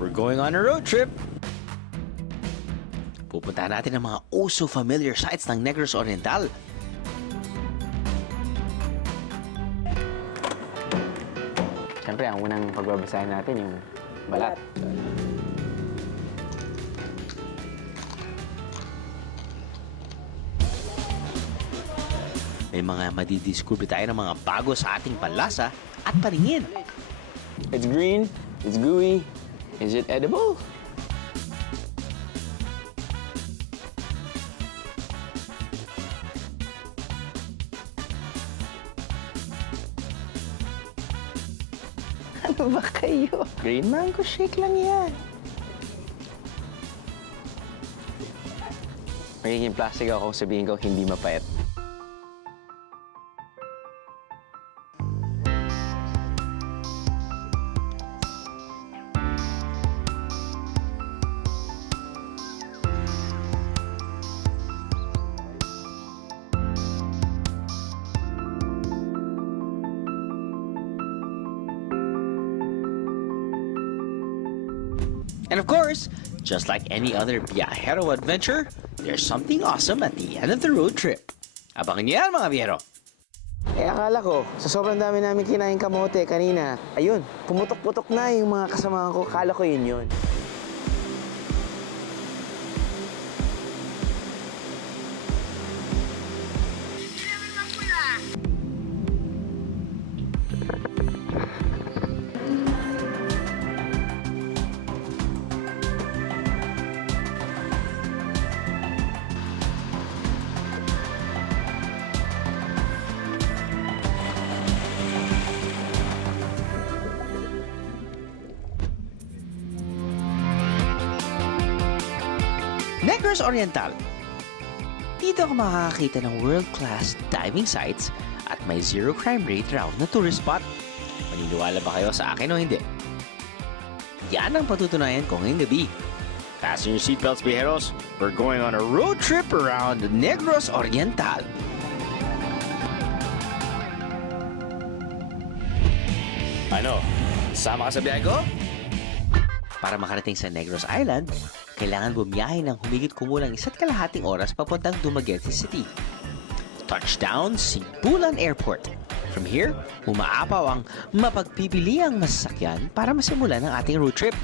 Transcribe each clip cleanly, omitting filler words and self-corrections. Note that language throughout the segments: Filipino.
we're going on a road trip. Pupuntahan natin ang mga familiar sites ng Negros Oriental. Siyempre, ang unang pagbabasahin natin yung balat. May mga madidiscover tayo ng mga bago sa ating panlasa at paningin. It's green, it's gooey. Is it edible? Ano ba kayo? Green mango shake lang yan. Magiging plastic ako kung sabihin ko hindi mapait. And of course, just like any other biyahero adventure, there's something awesome at the end of the road trip. Abangan niyo yan, mga biyahero! Akala ko, sa sobrang dami namin kinain kamote kanina, ayun, pumutok-putok na yung mga kasamahan ko. Akala ko yun. Negros Oriental. Dito ka makakakita ng world-class diving sites at may zero crime rate round na tourist spot. Maniniwala ba kayo sa akin o hindi? Yan ang patutunayan ko ngayong gabi. Fasten your seatbelts, viajeros. We're going on a road trip around Negros Oriental. Ano? Sama ka sa biyahe ko? Para makarating sa Negros Island, kailangan bumiyahe ng humigit kumulang 1.5 oras papuntang Dumaguete City. Touchdown, Sibulan Airport. From here, umaapaw ang mapagpipiliang masasakyan para masimulan ang ating road trip.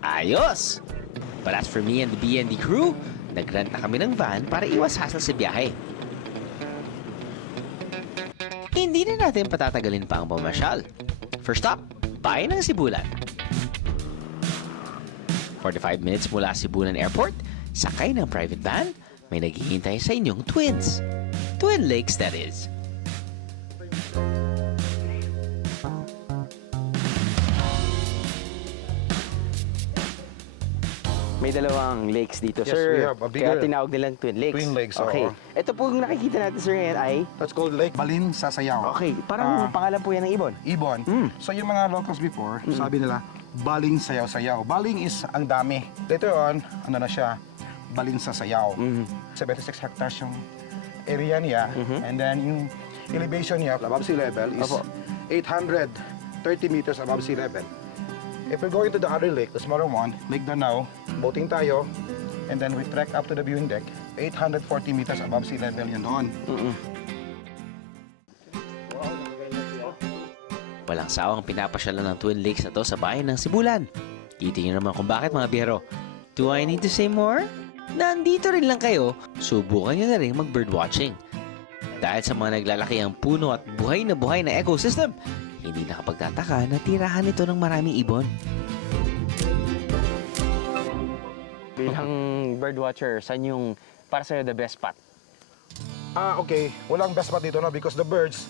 Ayos! But as for me and the BND crew, nag-rent na kami ng van para iwas hassle sa biyahe. Hindi na natin patatagalin pa ang pamasyal. First stop, bayan ng Sibulan. 45 minutes mula Sibulan Airport, sakay ng private van, may naghihintay sa inyong twins. Twin Lakes, that is. May dalawang lakes dito, Yes, sir. we have a bigger Kaya tinawag nilang Twin Lakes. Twin Lakes, Okay. oo. Ito po yung nakikita natin, sir, ngayon ay... That's called Lake Balin Sasayaw. Okay, parang pangalan po yan ng ibon. Ibon. So yung mga locals before, sabi nila, Baling Sayaw-Sayaw. Baling is ang dami. Later on, ano na siya, Balin Sasayaw. 76 hectares yung area niya. And then yung elevation niya above sea level is 830 meters above sea level. If we're going to the other lake, the smaller one, Lake Danao, boating tayo, and then we trek up to the viewing deck, 840 meters above sea level yun doon. Walang sawang pinapasyalan ng Twin Lakes na to sa bayan ng Sibulan. Titingnan naman kung bakit, mga biyahero. Do I need to say more? Nandito rin lang kayo, subukan nyo na rin mag-birdwatching. Dahil sa mga naglalaki ang puno at buhay na ecosystem, hindi nakapagtataka na tirahan ito ng maraming ibon. Bilang birdwatcher, saan yung para sa'yo the best spot? Okay. Walang best spot dito, no? Because the birds,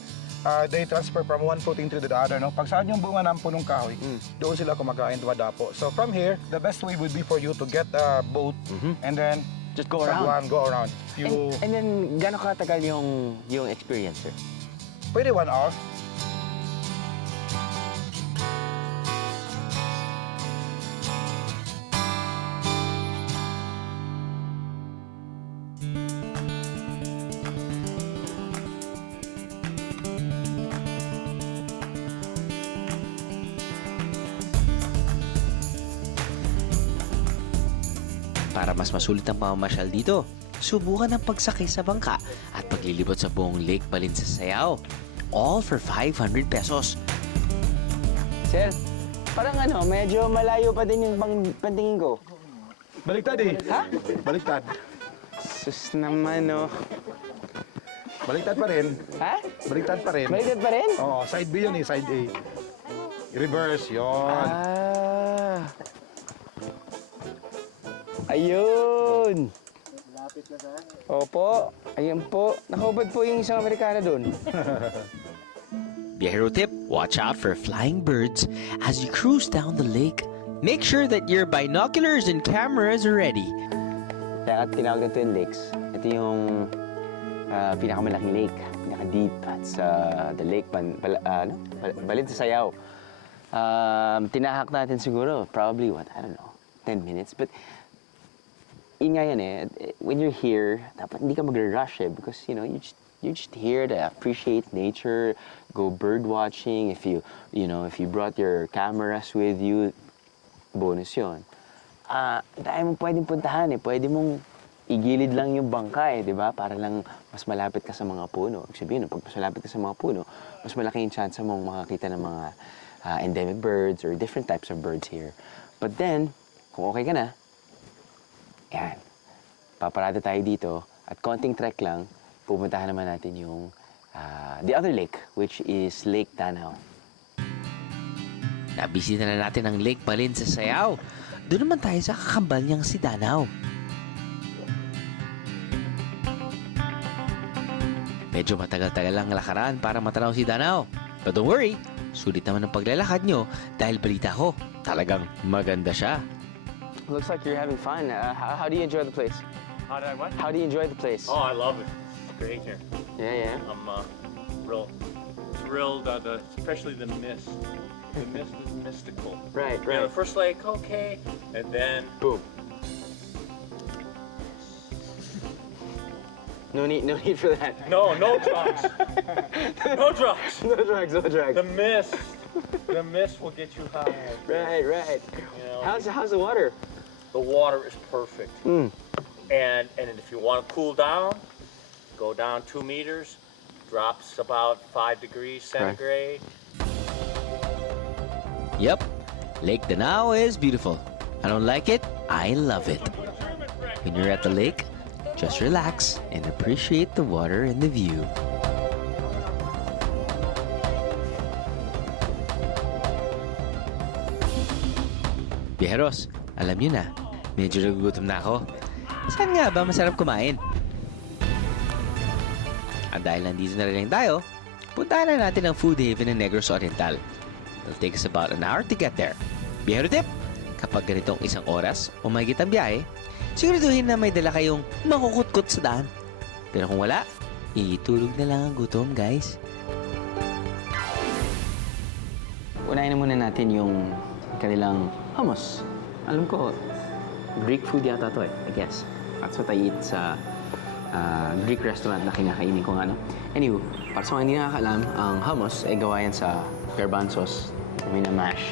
they transfer from one fruiting tree to the other, no? Pag saan yung bunga ng punong kahoy, doon sila kumakain, dumadapo. So from here, the best way would be for you to get a boat and then Just go around. Go around. You, And then, gano'ng katagal yung experience, sir? pwede 1 hour. Para mas masulit ang pamamasyal dito, subukan ang pagsakay sa bangka at paglilibot sa buong Lake Balin sa Sayao. All for 500 pesos. Sir, parang medyo malayo pa din yung pantingin ko. Baliktad eh. Ha? Baliktad. Sus naman, no. Baliktad pa rin. Ha? Baliktad pa rin. Baliktad pa rin? Oo, side B yun eh, side A. Reverse, yon. Ah. Ayun. Lapit na sa Opo. Ayun po. Nakahubad po yung isang Amerikano doon. Biyahero tip, watch out for flying birds as you cruise down the lake. Make sure that your binoculars and cameras are ready. Kaya tinawag na Twin Lakes. Ito yung pinakamalaking lake, pinaka-deep at sa the lake, Balin sa Sayao. Tinahak natin siguro, probably, I don't know, 10 minutes. But, yun nga yan eh, when you're here, dapat hindi ka mag-rush eh, because, you're just here to appreciate nature, go bird watching. If you brought your cameras with you, bonus yun. Dahil mong pwedeng puntahan eh, pwede mong igilid lang yung bangka eh, di ba? Para lang mas malapit ka sa mga puno. Ibig sabihin, pag mas malapit ka sa mga puno, mas malaki yung chance mong makakita ng mga endemic birds or different types of birds here. But then, kung okay ka na, yan, paparada tayo dito at konting trek lang, pupuntahan naman natin yung the other lake, which is Lake Danao. Nabisita na natin ang Lake Balin sa Sayao. Doon naman tayo sa kakambal niyang si Danao. Medyo matagal-tagal lang lakaran para matanaw si Danao. But don't worry, sulit naman ang paglalakad nyo dahil balita ko, talagang maganda siya. Looks like you're having fun. How do you enjoy the place? How did I what? How do you enjoy the place? Oh, I love it. It's great here. Yeah. I'm real thrilled, especially the mist. The mist is mystical. Right. You know, the first lake, okay, and then Boom. No need for that. no drugs. No drugs. No drugs, no drugs. The mist will get you high. Right. You know, How's the water? the water is perfect. And if you want to cool down, go down 2 meters, drops about 5 degrees centigrade. Yep, Lake Danao is beautiful. I don't like it, I love it. When you're at the lake, just relax and appreciate the water and the view. Biheros, alam niyo na, medyo nagugutom na ako. Saan nga ba masarap kumain? At dahil nandito na rin tayo, puntahan na natin ang food haven ng Negros Oriental. It'll take us about an hour to get there. Biyahero tip, kapag ganitong 1 oras o mahigit ang biyahe, siguraduhin na may dala kayong makukutkot sa daan. Pero kung wala, itulog na lang ang gutom, guys. Unahin na muna natin yung kanilang hummus. Alam ko, Greek food yata to eh, I guess. That's what I eat sa Greek restaurant na kinakainin ko nga, no? Anyway, para sa mga hindi nakakaalam, ang hummus ay gawa yan sa garbanzos na minamash.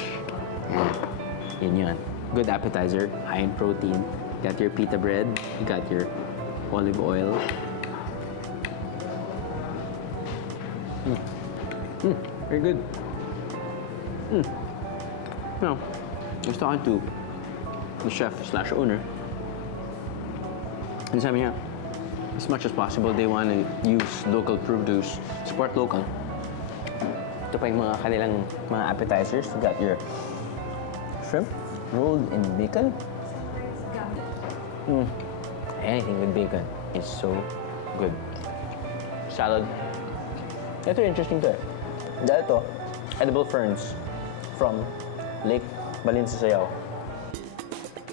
Yan yun. Good appetizer, high in protein. Got your pita bread, got your olive oil. Very good. Now, I was talking to the chef/owner. And sabi niya, as much as possible, they want to use local produce, support local. Ito pa yung mga kanilang mga appetizers. You got your shrimp rolled in bacon. Anything with bacon is so good. Salad. Ito interesting to eh. Dahil ito, edible ferns from Lake Balin sa Sayao.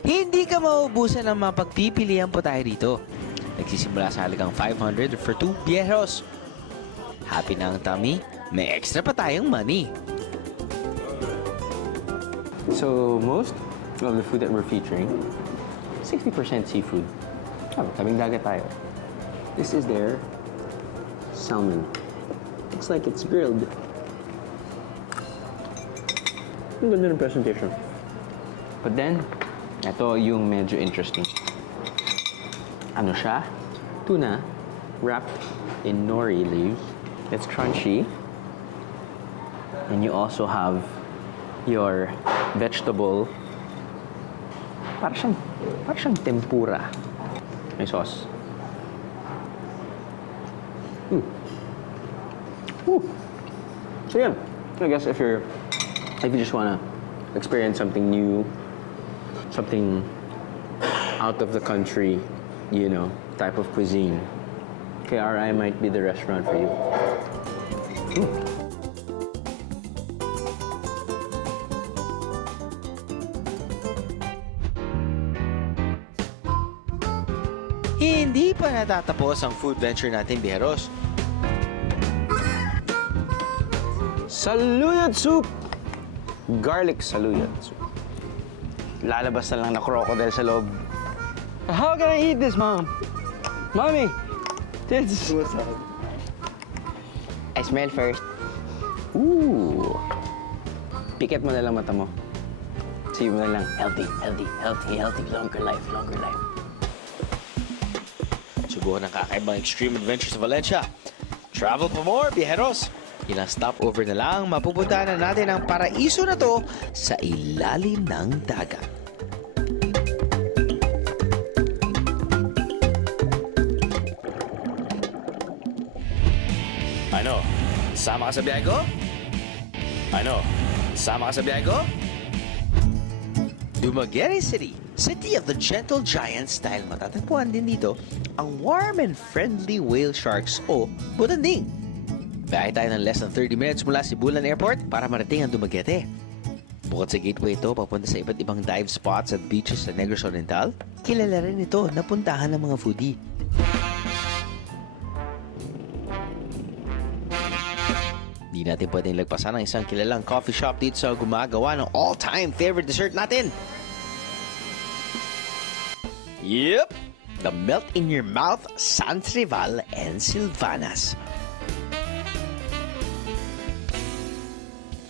Hindi ka mauubusan ng mapagpipilian po tayo dito. Nagsisimula sa halagang 500 for 2 biyahros. Happy na ang tummy, may extra pa tayong money. So most of the food that we're featuring, 60% seafood. Oh, tabing dagat tayo. This is their salmon. Looks like it's grilled. Ang ganda ng presentation. But then, ito yung medyo interesting. ano siya? Tuna wrapped in nori leaves. It's crunchy. And you also have your vegetable. Parang siyang tempura. May sauce. So yeah, I guess if you just wanna experience something new, something out of the country, you know, type of cuisine, KRI might be the restaurant for you. Hindi pa natatapos ang food venture natin, Biheros. Saluyot soup! Garlic saluyot soup. Lalabas na lang na crocodile sa loob. How can I eat this, Mom? Mommy! This... I smell first. Ooh! Pikit mo na lang mata mo. Sige mo na lang, healthy, longer life. Subukan ang kakaibang extreme adventure sa Valencia. Travel for more, Biheros! Ilang stopover na lang, mapupuntahan na natin ang paraiso na to sa ilalim ng dagat. Ano? Sama ka sa biyahe ko? Ano? Sama ka sa biyahe ko? Dumaguete City, City of the Gentle Giants dahil matatagpuan din dito ang warm and friendly whale sharks o butanding. Biyahe tayo ng less than 30 minutes mula Sibulan Airport para marating ang Dumaguete. Bukod sa gateway ito, papunta sa iba't ibang dive spots at beaches sa Negros Oriental, kilala rin ito na puntahan ng mga foodie. Di natin pwedeng lagpasan ang isang kilalang coffee shop dito sa gumagawa ng all-time favorite dessert natin. Yep! The melt-in-your-mouth Santrival and Silvanas.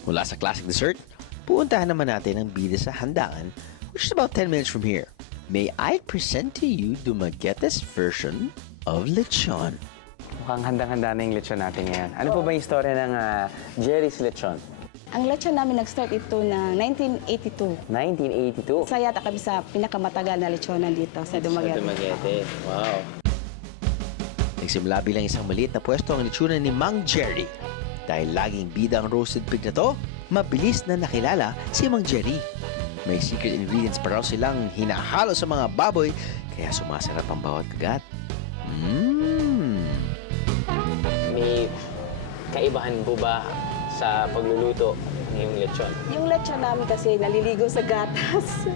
Mula sa classic dessert, puuntahan naman natin ang bida sa Handangan, which is about 10 minutes from here. May I present to you Dumaguete's version of lechon. Mukhang handang-handa na yung lechon natin ngayon. Ano po ba yung istorya ng Jerry's Lechon? Ang lechon namin nag-start ito na 1982. 1982. Isa yata kami sa pinakamatagal na lechonan dito sa Dumaguete. Dumaguete. Wow. Nagsimula bilang isang maliit na pwesto ang lechonan ni Mang Jerry. Dahil laging bida ang roasted pig na to, mabilis na nakilala si Mang Jerry. May secret ingredients pa raw silang hinahalo sa mga baboy, kaya sumasarap ang bawat kagat. May kaibahan po ba sa pagluluto ng lechon? Yung lechon namin kasi naliligo sa gatas.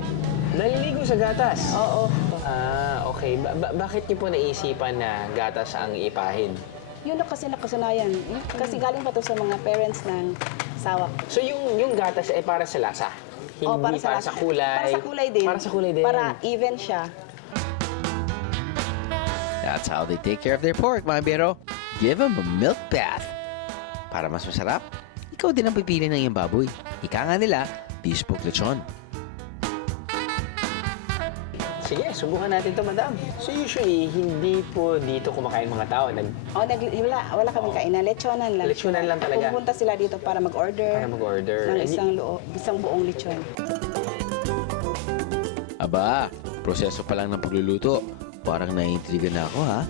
Naliligo sa gatas? Oo. Ah, okay. Bakit niyo po naisipan na gatas ang ipahin? Yun na kasi nakasanayan. Kasi galing pa to sa mga parents ng sawak. So yung gatas ay para sa lasa? Hindi Oo, para lasa. sa kulay? Para sa kulay din. Para sa kulay din. Para even siya. That's how they take care of their pork, mga biro. Give them a milk bath. Para mas masarap, ikaw din ang pipili ng iyong baboy. Ika nga nila, bespoke lechon. Sige, subukan natin to, madam. So usually, hindi po dito kumakain mga tao. Wala kaming kainan. Lechonan lang. Lechonan lang talaga. Pupunta sila dito para mag-order. Para mag-order. Ng isang buong lechon. Aba, proseso pa lang ng pagluluto. Parang naiintriga na ako, ha?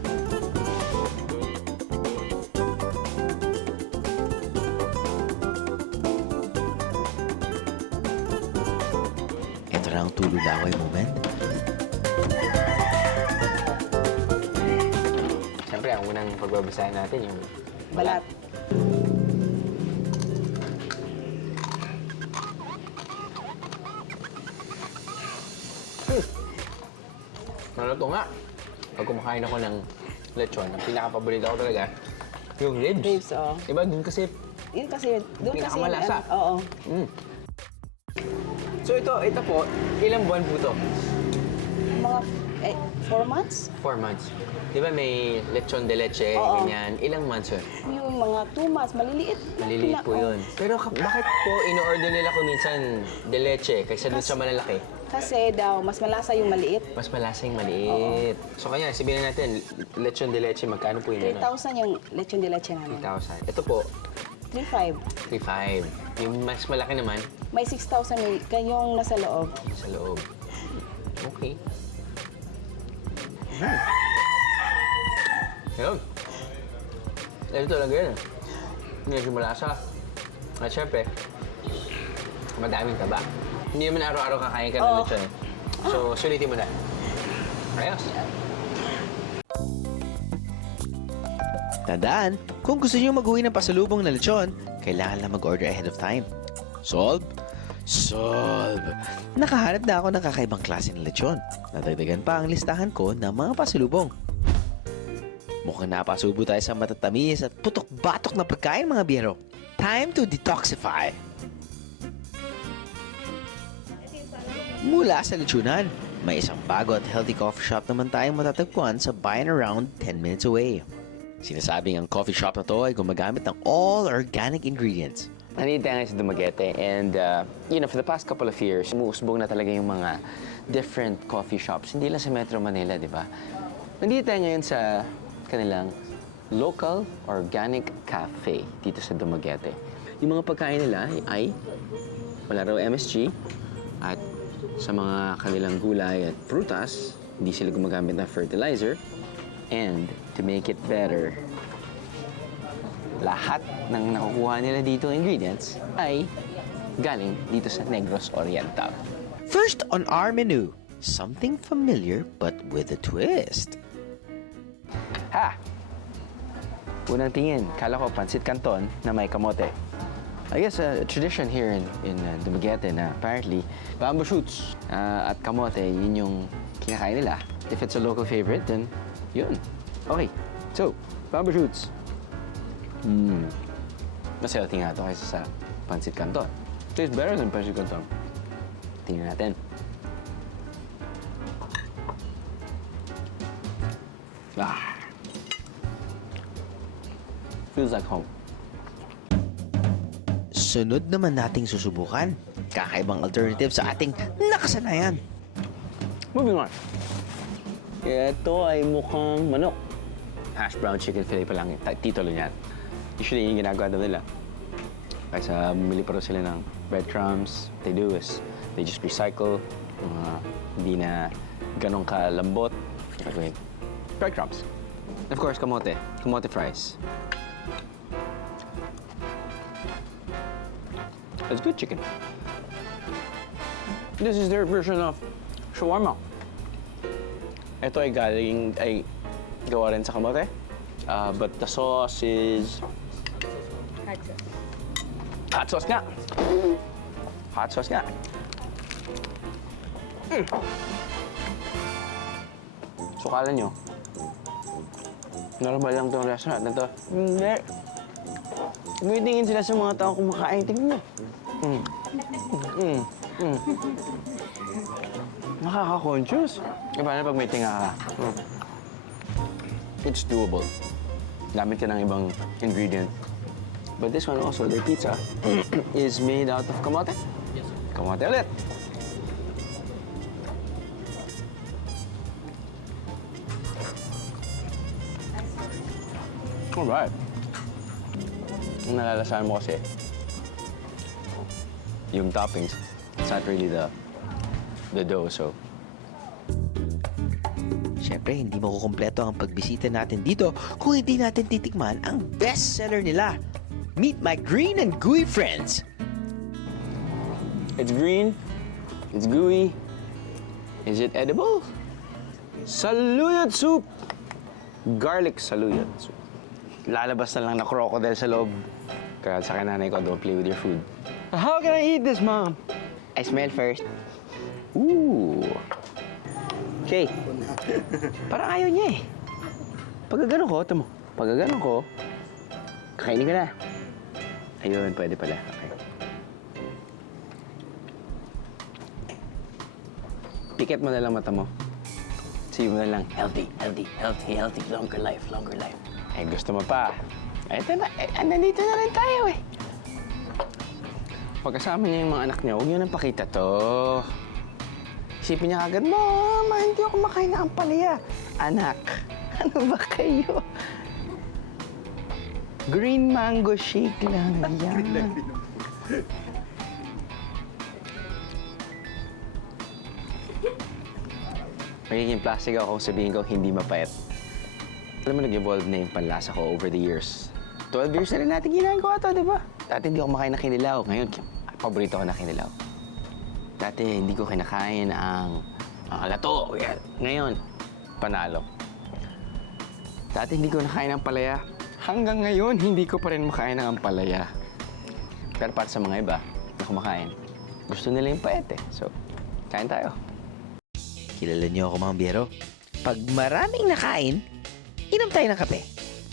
Ito na ang tululaway moment. Siyempre, ang unang pagbabasahin natin yung Balat. Ano to nga? Pag kumakain ako ng lechon, ang pinaka-paborito ko talaga, yung ribs. Ribs, oo. Diba? Doon kasi, Yun kasi, doon kasi... Pinakamalasa. Oo. So ito po, ilang buwan po to? Mga 4 months. 4 months. Di ba may lechon de leche, Oo. ganyan? Ilang months yun? Yung mga 2 months, maliliit. Maliliit po yun. Pero bakit po in-order nila kung minsan de leche kaysa dun sa malalaki? Kasi daw, mas malasa yung maliit. Mas malasa yung maliit. So kanya, sabihin natin, lechon de leche, magkano po yun? 3,000 yung lechon de leche namin. 3,000. Ito po, 3,500. 3,500. Yung mas malaki naman, May 6,000 yung nasa loob. sa loob. Okay. Yun. Ito talaga yun. Medyo malasa. At syempre, madaming taba. Hindi naman araw-araw kakain ka ng Oo. lechon. So, sulitin mo na. Ayos. Tandaan, kung gusto niyo mag-uwi ng pasalubong na lechon, kailangan lang mag-order ahead of time. Solve? Solve! Nakahanap na ako ng kakaibang klase ng lechon. Nadagdagan pa ang listahan ko ng mga pasalubong. Mukhang napasubo tayo sa matatamis at putok-batok na pagkain, mga biyero. Time to detoxify! Mula sa lechonan, may isang bago at healthy coffee shop naman tayong matatagpuan sa bayan around 10 minutes away. Sinasabing ang coffee shop na to ay gumagamit ng all organic ingredients. Nandito tayo ngayon sa Dumaguete and, for the past couple of years, umuusbong na talaga yung mga different coffee shops. Hindi lang sa Metro Manila, di ba? Nandito tayo ngayon sa kanilang local organic cafe dito sa Dumaguete. Yung mga pagkain nila ay wala raw MSG at sa mga kanilang gulay at prutas, hindi sila gumagamit ng fertilizer. And to make it better, lahat ng nakukuha nila dito ingredients ay galing dito sa Negros Oriental. First on our menu, something familiar but with a twist. Ha! Unang tingin, kala ko pansit canton na may kamote. I guess a tradition here in Dumaguete na apparently bamboo shoots at kamote, yun yung kinakain nila. If it's a local favorite, then yun. Okay, so, bamboo shoots. Mas healthy nga ito kaysa sa pansit canton. Tastes better than pansit canton. Tingnan natin. Feels like home. Sunod naman nating susubukan, kakaibang alternative sa ating nakasanayan. Moving on. Ito ay mukhang manok. Hash brown chicken fillet pa lang. Titulo niyan. Usually, yung ginagawa daw nila. Kaysa bumili pa rin sila ng breadcrumbs, what they do is they just recycle mga hindi na ganong kalambot. Gagawin breadcrumbs. Of course, kamote. Kamote fries. It's good chicken. This is their version of shawarma. Ito ay gawa rin sa kamote. But the sauce is... Hot sauce nga. Hot sauce nga. So, kala nyo, normal lang itong restaurant na to. Hindi. Tumitingin sila sa mga tao kumakain. Tingnan nyo. Nakaka-conscious. E paano pag may tinga ka? It's doable. Gamit ka ng ibang ingredient. But this one also, their pizza, is made out of kamote. Yes. Kamote ulit. Alright. Ang nalalasahan mo kasi, yung toppings, it's not really the dough, so... Siyempre, hindi makukumpleto ang pagbisita natin dito kung hindi natin titikman ang bestseller nila. Meet my green and gooey friends. It's green, it's gooey. Is it edible? Saluyot soup! Garlic saluyot soup. Lalabas na lang na crocodile sa loob. Kaya sa nanay ko, don't play with your food. How can I eat this, Mom? I smell first. Ooh. Okay. Parang ayaw niya eh. Pagkaganon ko, tamo. Pagkaganon ko, kakainin ka na. Ayun, pwede pala. Okay. Pikit mo na lang mata mo. Sabi mo na lang, healthy, longer life. Eh, gusto mo pa? Eto na, nandito na rin tayo eh. Pagkasama niya yung mga anak niya, huwag niyo nang pakita to. Isipin niya agad, Mama, hindi ako makain ng ampalaya. Anak, ano ba kayo? Green mango shake lang yan. Magiging plastic ako kung sabihin ko hindi mapait. Alam mo, nag-evolve na yung panlasa ko over the years. 12 years na rin natin ginagawa to, di ba? Dati hindi ako makain ng kinilaw. Ngayon, paborito ko na kinilaw. Dati hindi ko kinakain ang lato. Ngayon, panalo. Dati hindi ko nakain ng palaya. Hanggang ngayon, hindi ko pa rin makain ng ampalaya. Pero para sa mga iba na kumakain, gusto nila yung paet eh. So, kain tayo. Kilala niyo ako, mga biyero? Pag maraming nakain, inom tayo ng kape.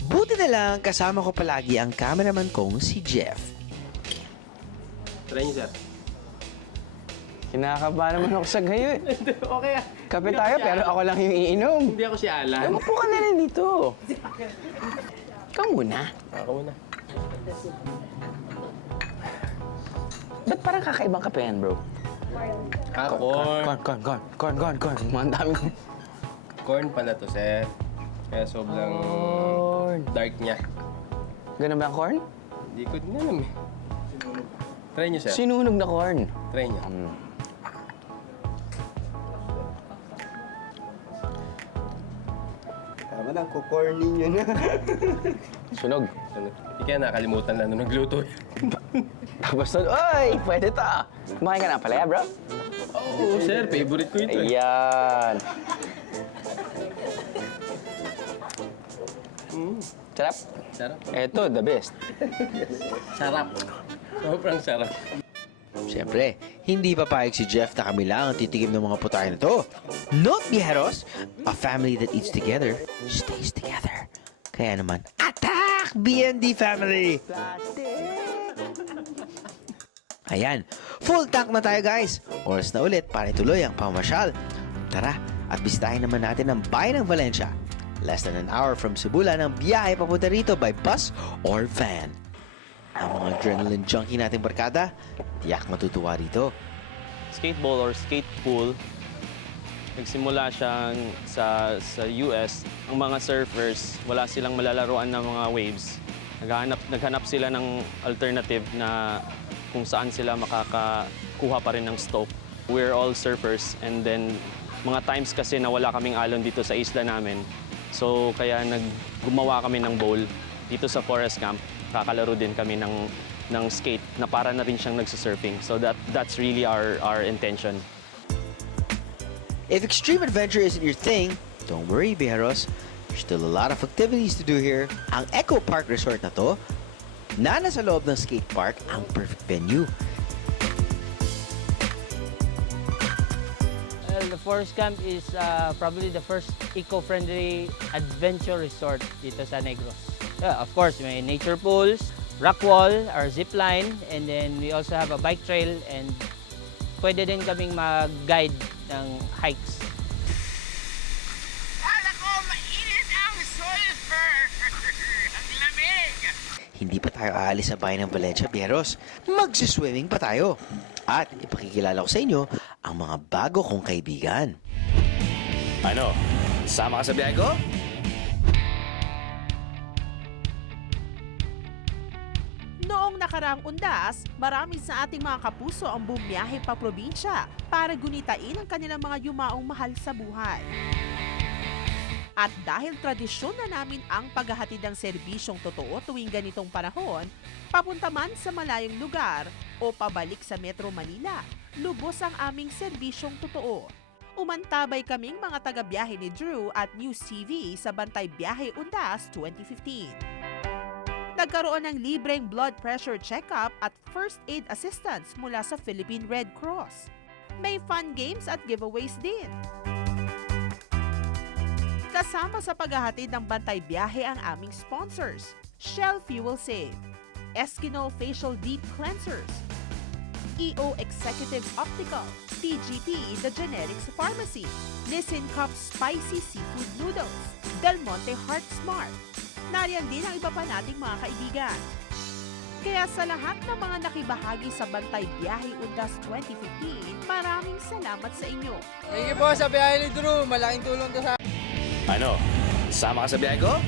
Buti na lang kasama ko palagi ang cameraman kong si Jeff. Try niyo, sir. Kinakabahan naman ako sa gayon. Okay ah. Kape tayo, pero ako lang yung iinom. Hindi ako si Alan. Upo ka na rin dito. Ikaw muna. Ako muna. Ba't parang kakaibang kape yan, bro? Corn. Mga daming... Corn pala to, sir. Kaya sobrang dark niya. Ganun ba ang corn? Hindi ko din alam eh. Try niyo, sir. Sinunog na corn. Try niyo. Tama lang, kukornin nyo na. Sunog. Ano? Hindi kaya nakalimutan lang nung nagluto. Tapos nun, oy, pwede to. Kumain ka na palaya, bro? Oo, sir. Favorite ko ito eh. Ayan. Sarap. Sarap. Ito, the best. Sarap. Sobrang sarap. Siyempre, hindi papayag si Jeff na kami lang ang titikim ng mga putahe na to. Not biyeros, a family that eats together stays together. Kaya naman, attack BND family! Ayan, full tank na tayo guys. Oras na ulit para ituloy ang pamasyal. Tara, at bisitahin naman natin ang bayan ng Valencia. Less than an hour from Cebu lang ang biyahe papunta rito by bus or van. Ang mga adrenaline junkie nating barkada, tiyak matutuwa rito. Skateball or skate pool, nagsimula siyang sa US. Ang mga surfers, wala silang malalaruan ng mga waves. Naghanap sila ng alternative na kung saan sila makakakuha pa rin ng stoke. We're all surfers and then mga times kasi na wala kaming alon dito sa isla namin. So kaya gumawa kami ng bowl dito sa Forest Camp. Kakalaro din kami ng skate na para na rin siyang nagsusurfing. So that's really our intention. If extreme adventure isn't your thing, don't worry, Bijeros. There's still a lot of activities to do here. Ang Eco Park Resort na to, na nasa loob ng skate park, ang perfect venue. Well, the Forest Camp is probably the first eco-friendly adventure resort dito sa Negros. Yeah, of course, may nature pools, rock wall, our zip line, and then we also have a bike trail and pwede din kaming mag-guide ng hikes. Hindi pa tayo aalis sa bayan ng Valencia, Bijeros. Magsiswimming pa tayo. At ipakikilala ko sa inyo ang mga bago kong kaibigan. Ano? Sama ka sa biyahe ko? Noong nakaraang undas, marami sa ating mga kapuso ang bumiyahe pa probinsya para gunitain ang kanilang mga yumaong mahal sa buhay. At dahil tradisyon na namin ang paghahatid ng serbisyong totoo tuwing ganitong panahon, papunta man sa malayong lugar o pabalik sa Metro Manila, lubos ang aming serbisyong totoo. Umantabay kaming mga taga-biyahe ni Drew at News TV sa Bantay Biyahe Undas 2015. Nagkaroon ng libreng blood pressure check-up at first aid assistance mula sa Philippine Red Cross. May fun games at giveaways din. Kasama sa paghahatid ng Bantay Biyahe ang aming sponsors, Shell Fuel Save, Eskimo Facial Deep Cleansers, CEO Executive Optical, TGP The Generics Pharmacy, Nissin Cup Spicy Seafood Noodles, Del Monte Heart Smart. Nariyan din ang iba pa nating mga kaibigan. Kaya sa lahat ng mga nakibahagi sa Bantay Biyahe Undas 2015, maraming salamat sa inyo. Thank you po sa biyahe ni Drew. Malaking tulong to sa Ano? Sama ka sa biyahe ko?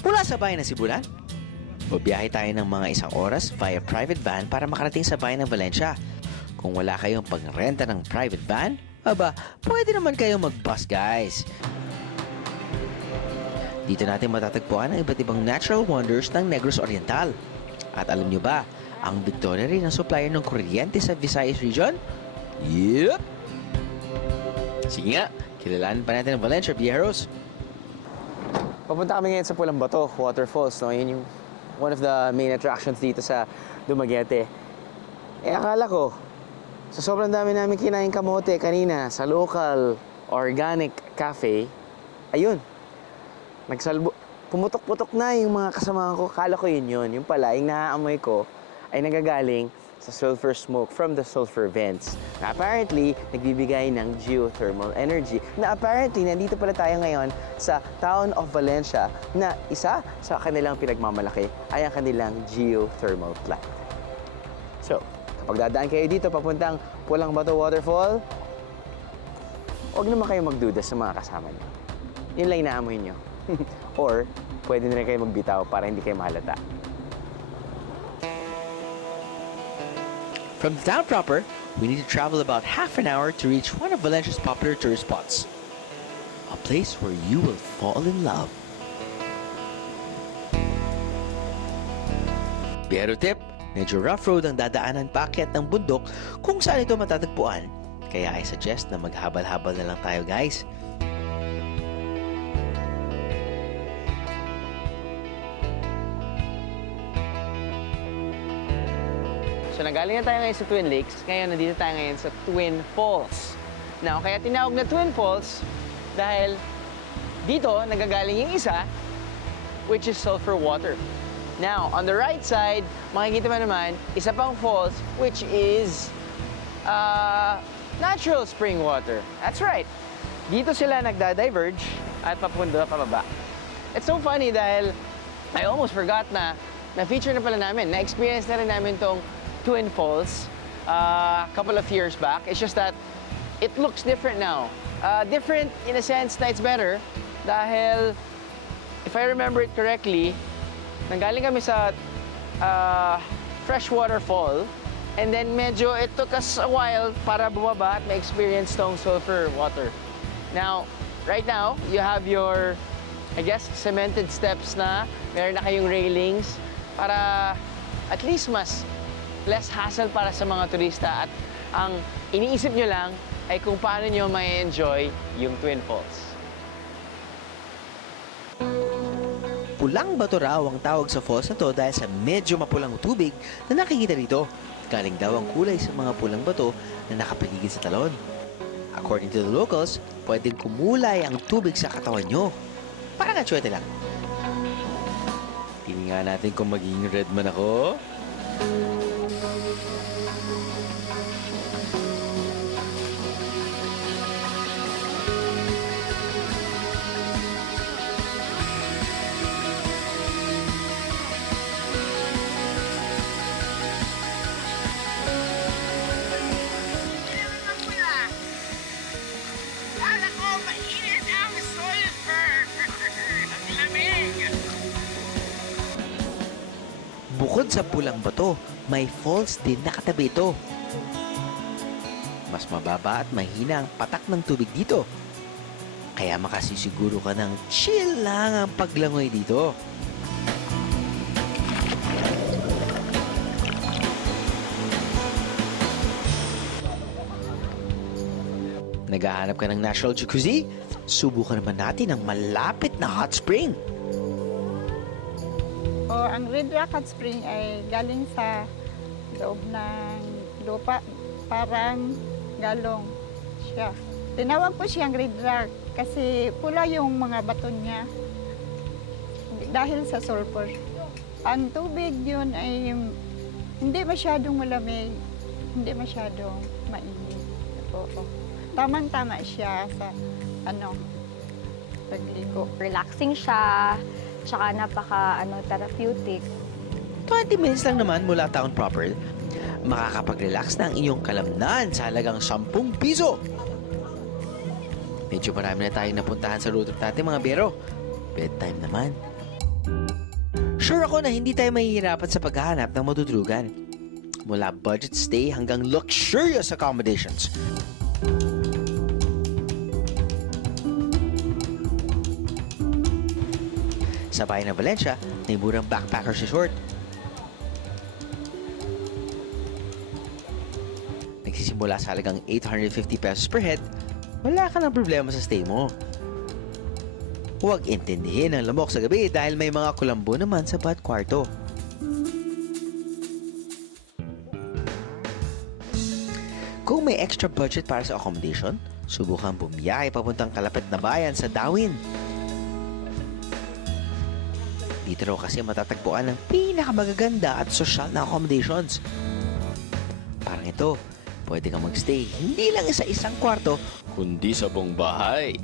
Mula sa bayan ng Sibulan, babiyahe tayo ng mga isang oras via private van para makarating sa bayan ng Valencia. Kung wala kayong pagrenta ng private van, aba, pwede naman kayong mag-bus, guys. Dito natin matatagpuan ang iba't ibang natural wonders ng Negros Oriental. At alam nyo ba, ang Victoria rin ang supplier ng kuryente sa Visayas region? Yup! Sige nga, kilalanin pa natin ang Valencia, Viajeros. Papunta kami ngayon sa Pulang Bato Waterfalls, no? Yun yung one of the main attractions dito sa Dumaguete. Akala ko, sa sobrang dami namin kinain kamote kanina sa local organic cafe, ayun, pumutok-putok na yung mga kasama ko. Akala ko yun. Yung pala, yung naaamoy ko ay nagagaling sa sulfur smoke from the sulfur vents. Na apparently, nagbibigay ng geothermal energy. Na apparently, nandito pala tayo ngayon sa town of Valencia na isa sa kanilang pinagmamalaki ay ang kanilang geothermal plant. So, kapag dadaan kayo dito papuntang Pulang Bato Waterfall, huwag naman kayo magduda sa mga kasama niyo. Yun lang inaamoy niyo. Or, pwede na rin kayo magbitaw para hindi kayo mahalata. From the town proper, we need to travel about half an hour to reach one of Valencia's popular tourist spots. A place where you will fall in love. Pero tip, medyo rough road ang dadaanan paakyat ng bundok kung saan ito matatagpuan. Kaya I suggest na maghabal-habal na lang tayo, guys. So nagaling na tayo ngayon sa Twin Lakes, ngayon nandito tayo ngayon sa Twin Falls. Now, kaya tinawag na Twin Falls dahil dito nagagaling yung isa, which is sulfur water. Now, on the right side, makikita mo naman, isa pang falls, which is natural spring water. That's right. Dito sila nagda-diverge at papunta pababa. It's so funny dahil I almost forgot na na-feature na pala namin, na-experience na rin namin tong Twin Falls a couple of years back. It's just that it looks different now. Different in a sense na it's better dahil if I remember it correctly, nanggaling kami sa freshwater fall and then medyo it took us a while para bumaba at ma-experience tong sulfur water. Now, right now, you have your, I guess, cemented steps na, meron na kayong railings para at least mas less hassle para sa mga turista at ang iniisip nyo lang ay kung paano nyo may enjoy yung Twin Falls. Pulang bato raw ang tawag sa falls na to dahil sa medyo mapulang tubig na nakikita rito. Galing daw ang kulay sa mga pulang bato na nakapaligid sa talon. According to the locals, pwedeng kumulay ang tubig sa katawan nyo. Parang atsuete lang. Tingnan natin kung magiging red man ako. Bukod sa pulang bato, may falls din na katabi ito. Mas mababa at mahina ang patak ng tubig dito. Kaya makasisiguro ka ng chill lang ang paglangoy dito. Naghahanap ka ng natural jacuzzi? Subukan naman natin ang malapit na hot spring. Ang Red Rock Hot Spring ay galing sa loob ng lupa, parang galong siya. Tinawag po siyang Red Rock kasi pula yung mga bato niya. dahil sa sulfur. Ang tubig yun ay hindi masyadong malamig, hindi masyadong mainit. Oo. Tamang-tama siya sa pagligo. Relaxing siya, tsaka therapeutic. 20 minutes lang naman mula town proper, makakapag-relax na ang iyong kalamnan sa halagang 10 piso. Medyo marami na tayong napuntahan sa road trip natin mga bero. Bedtime naman. Sure ako na hindi tayo mahihirapan sa paghahanap ng matutulugan. Mula budget stay hanggang luxurious accommodations. Sa bayan ng Valencia, may murang backpackers resort. Nagsisimula sa halagang 850 pesos per head, wala ka ng problema sa stay mo. Huwag intindihin ang lamok sa gabi dahil may mga kulambo naman sa bawat kwarto. Kung may extra budget para sa accommodation, subukan bumiyahe papuntang kalapit na bayan sa Darwin. Dito raw kasi matatagpuan ng pinakamagaganda at sosyal na accommodations. Parang ito, pwede kang magstay hindi lang sa isang kwarto, kundi sa buong bahay.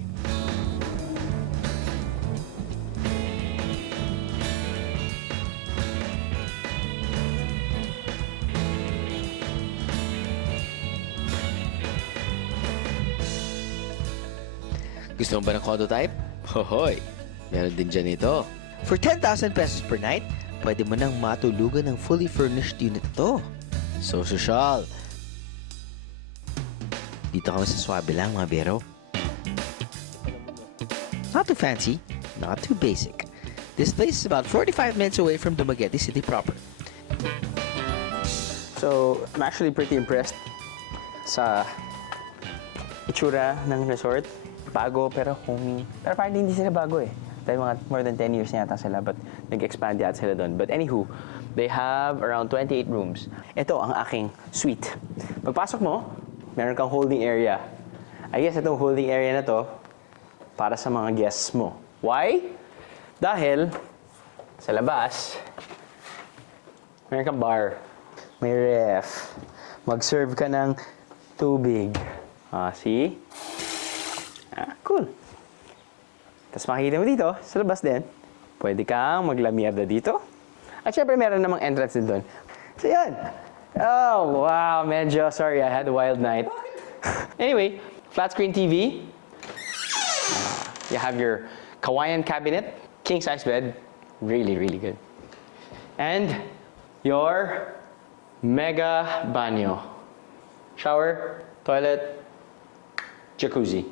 Gusto mo ba ng condo type? Hohoy! Meron din dyan ito. For 10,000 pesos per night, pwede mo nang matulugan ng fully furnished unit ito. So social. Dito kami sa swabe lang mga bero. Not too fancy, not too basic. This place is about 45 minutes away from Dumaguete City proper. So, I'm actually pretty impressed sa itsura ng resort. Bago, pero parang hindi sila bago eh. Dahil mga more than 10 years na yata sila, but nag-expand yata sila doon. But anywho, they have around 28 rooms. Ito ang aking suite. Pagpasok mo, meron kang holding area. I guess itong holding area na to, para sa mga guests mo. Why? Dahil, sa labas, meron kang bar, may ref, mag-serve ka ng tubig. See? Cool. Tapos makikita mo dito, sa labas din, pwede kang maglamierda dito. At syempre, meron namang entrance din doon. So, yan. Oh, wow. Medyo, sorry, I had a wild night. Anyway, flat screen TV. You have your Kawayan cabinet, king-size bed. Really, really good. And your mega banyo. Shower, toilet, jacuzzi.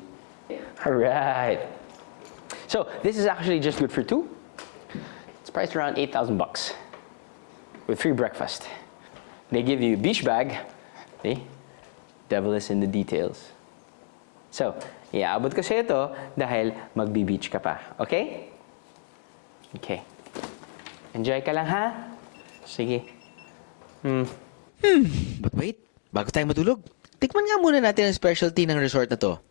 All right. So, this is actually just good for two. It's priced around 8,000 bucks with free breakfast. They give you a beach bag. See? Devil is in the details. So, iaabot ko sa ito dahil magbi-beach ka pa. Okay? Okay. Enjoy ka lang, ha? Sige. But wait, bago tayo matulog, tikman nga muna natin ang specialty ng resort na to.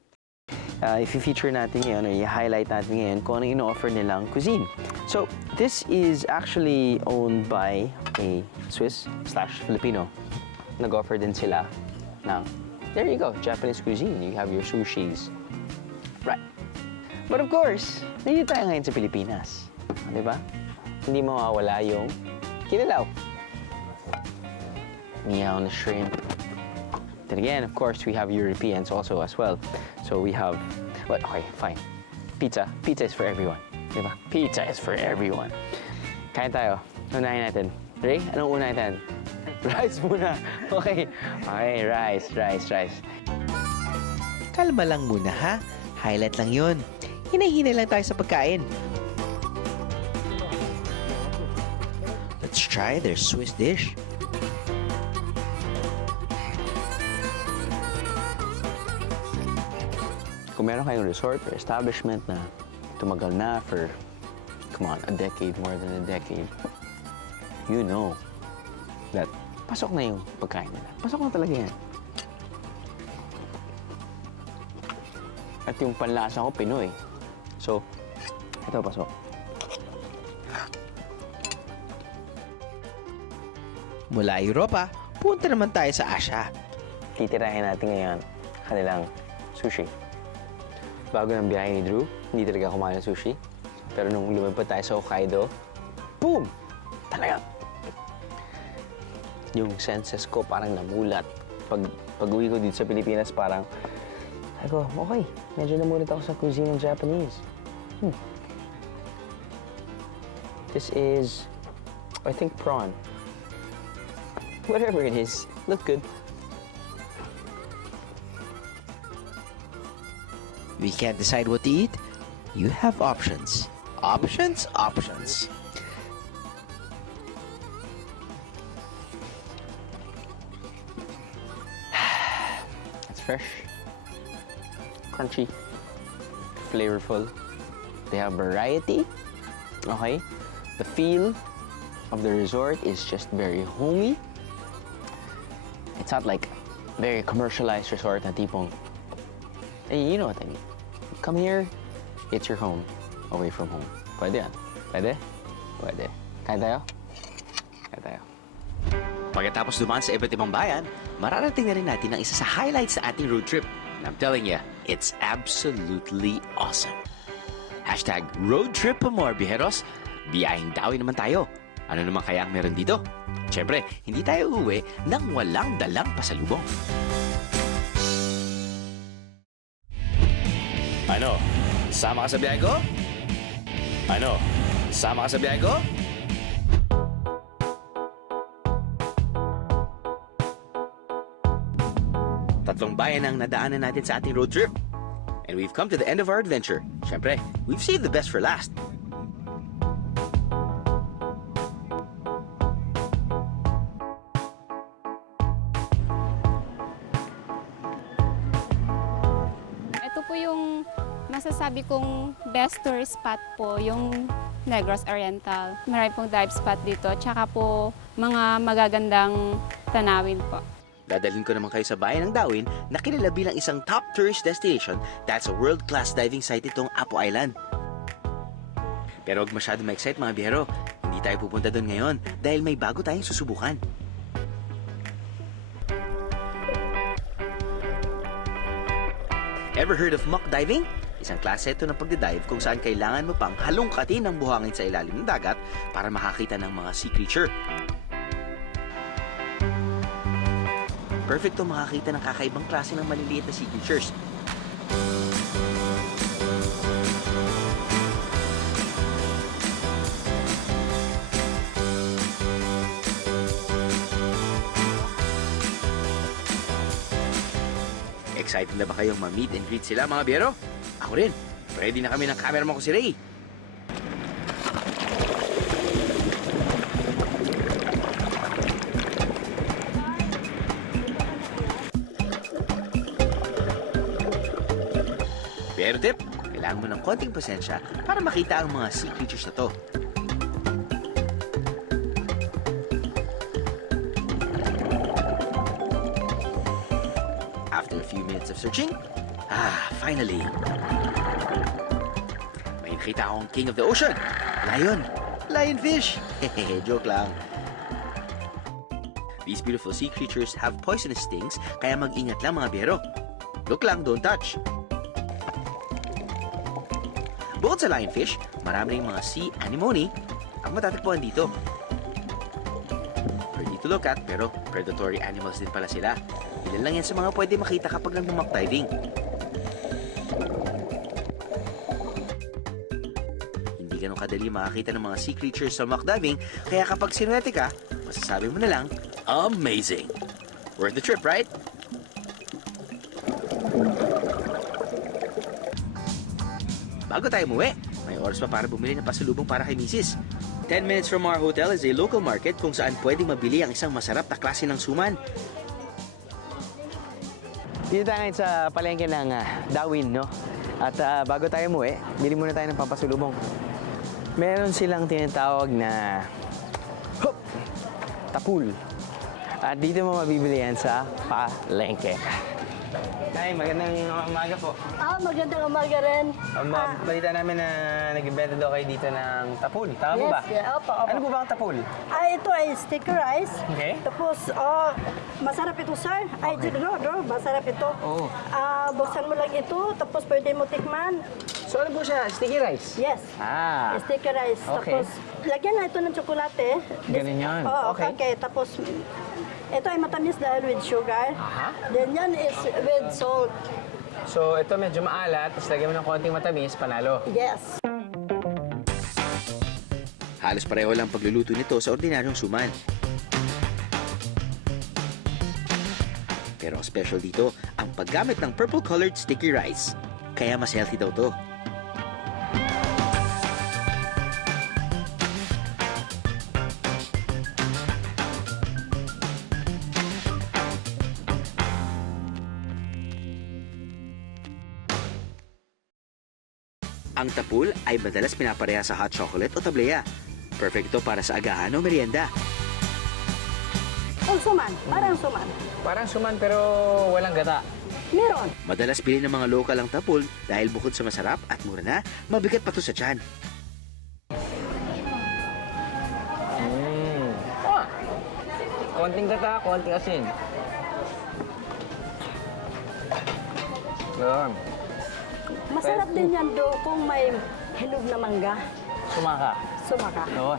I-feature natin ngayon, or i-highlight natin ngayon kung ano ino-offer nilang cuisine. So, this is actually owned by a Swiss/Filipino. Nag-offer din sila ng, there you go, Japanese cuisine. You have your sushis. Right. But of course, nandito tayo ngayon sa Pilipinas. Di ba? Hindi mawawala yung kinilaw. Niyaw na shrimp. Then again, of course, we have Europeans also as well. So we have, well, okay, fine. Pizza. Pizza is for everyone. Diba? Pizza is for everyone. Kain tayo. Unahin natin. Ray, anong unahin natin? Rice muna. Okay. Okay, rice. Kalma lang muna ha. Highlight lang yun. Hinay-hinay lang tayo sa pagkain. Let's try their Swiss dish. Kung meron kayong resort or establishment na tumagal na for, come on, a decade, more than a decade, you know that pasok na yung pagkain nila. Pasok na talaga yan. At yung panlasa ko, Pinoy. So, ito, pasok. Mula Europa, punta naman tayo sa Asia. Titirahin natin ngayon kanilang sushi. Bago ng biyahe ni Drew, hindi talaga kumain ng sushi. Pero nung lumipad tayo sa Hokkaido, boom! Talaga. Yung senses ko parang namulat. Pag-uwi ko dito sa Pilipinas, parang, okay, medyo namulat ako sa cuisine ng Japanese. This is, I think, prawn. Whatever it is, look good. We can't decide what to eat? You have options. Options, options. It's fresh, crunchy, flavorful. They have variety. Okay? The feel of the resort is just very homey. It's not like very commercialized resort na tipong, you know what I mean. Come here, it's your home, away from home. Pwede yan. Pwede? Pwede. Kain tayo? Kain tayo. Pagkatapos dumaan sa iba't ibang bayan, mararating na rin natin ang isa sa highlights sa ating road trip. And I'm telling you, it's absolutely awesome. #RoadTripAmor, Viajeros. Biyaheng Dawi naman tayo. Ano naman kaya ang meron dito? Siyempre, hindi tayo uuwi nang walang dalang pasalubong. Ano? Sama ka sa biyahe ko? Ano? Sama ka sa biyahe ko? Tatlong bayan ang nadaanan natin sa ating road trip. And we've come to the end of our adventure. Siyempre, we've saved the best for last. Ito po yung masasabi kong best tourist spot po, yung Negros Oriental. Marami pong dive spot dito, tsaka po mga magagandang tanawin po. Dadalhin ko naman kayo sa bayan ng Dawin na kilala bilang isang top tourist destination dahil sa world-class diving site itong Apo Island. Pero huwag masyado ma-excite mga biyero. Hindi tayo pupunta doon ngayon dahil may bago tayong susubukan. Ever heard of muck diving? Isang klase ito ng pagdadive kung saan kailangan mo pang halongkatin ng buhangin sa ilalim ng dagat para makakita ng mga sea creature. Perfecto makakita ng kakaibang klase ng maliliit na sea creatures. Excited na ba kayong ma-meet and greet sila mga biyero? Ako rin. Ready na kami ng cameraman ko si Ray. Pero tip, kailangan mo ng konting pasensya para makita ang mga sea creatures na to. After a few minutes of searching, finally! May nakita akong king of the ocean, lion, lionfish. Hehehe, joke lang. These beautiful sea creatures have poisonous stings, kaya mag-ingat lang mga biyero. Look lang, don't touch. Bukod sa lionfish, marami ring mga sea anemone ang matatagpuan dito. Pretty to look at, pero predatory animals din pala sila. Ilan lang yan sa mga pwede makita kapag nag-muck diving. Hindi ganun kadali makakita ng mga sea creatures sa muck diving, kaya kapag sinuwerte ka, masasabi mo na lang, amazing! Worth the trip, right? Bago tayo umuwi, may oras pa para bumili ng pasalubong para kay Mrs. 10 minutes from our hotel is a local market kung saan pwedeng mabili ang isang masarap na klase ng suman. Dito tayo ngayon sa palengke ng Dawin, no? At bago tayo umuwi, bili muna tayo ng pampasulubong. Meron silang tinatawag na tapul. At dito mo mabibili yan sa palengke. Ay, magandang umaga po. Magandang umaga rin. Balita namin na nag-invento daw kayo dito ng tapul. Tama po ba? Opo. Ano po ba ang tapul? Ito ay sticky rice. Okay. Tapos, masarap ito, sir. Masarap ito. Oo. Buksan mo lang ito, tapos pwede mo tikman. So ano po siya? Sticky rice? Yes. Sticky rice. Okay. Tapos, lagyan na ito ng tsokolate. Ganun yan. Okay. Tapos, ito ay matamis dahil with sugar. Then yan is with salt. So ito medyo maalat, tapos lagyan mo ng konting matamis, panalo. Yes. Halos pareho lang pagluluto nito sa ordinaryong suman. Pero ang special dito, ang paggamit ng purple-colored sticky rice. Kaya mas healthy daw to. Ang tapul ay madalas pinapareha sa hot chocolate o tableya. Perfect ito para sa agahan o merienda. Ang suman. Parang suman. Parang suman pero walang gata. Meron. Madalas pili ng mga lokal ang tapul dahil bukod sa masarap at mura na, mabigat pa to sa tiyan. Konting gata, konting asin. Ganun. Masarap din yan do kung may hinog na mangga. Sumaka. Sumaka. Oo,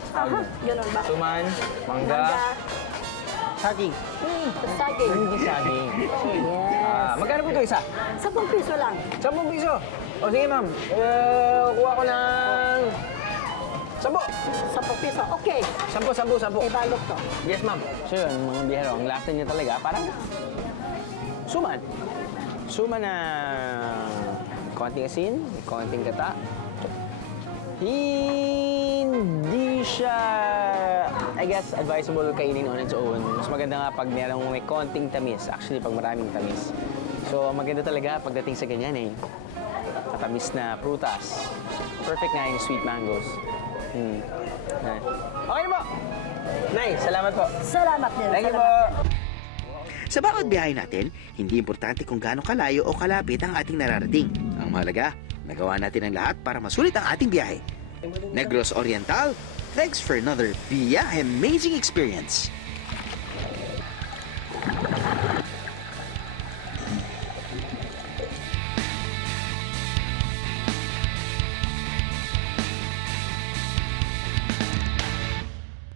Ganun ba? Suman, mangga, saging. Saging. Hindi saging. Yes. Magkano po ito isa? 10 piso lang. 10 piso. O sige ma'am, kuha ko ng 10. 10 piso. Okay. 10. Ibalot to. Yes ma'am. So yun, mga biyahero, ang lasa niya talaga parang suman. Suman na konting asin, konting gata. Hindi siya, I guess, advisable kainin on its own. Mas maganda nga pag merong may konting tamis. Actually, pag maraming tamis. So, ang maganda talaga pagdating sa ganyan eh. Matamis na prutas. Perfect nga yung sweet mangoes. Okay na po! Nay, salamat po. Salamat din. Thank you po. Sa bawat biyahe natin, hindi importante kung gaano kalayo o kalapit ang ating nararating. Ang mahalaga, nagawa natin ang lahat para masulit ang ating biyahe. Negros Oriental, thanks for another biyahe amazing experience.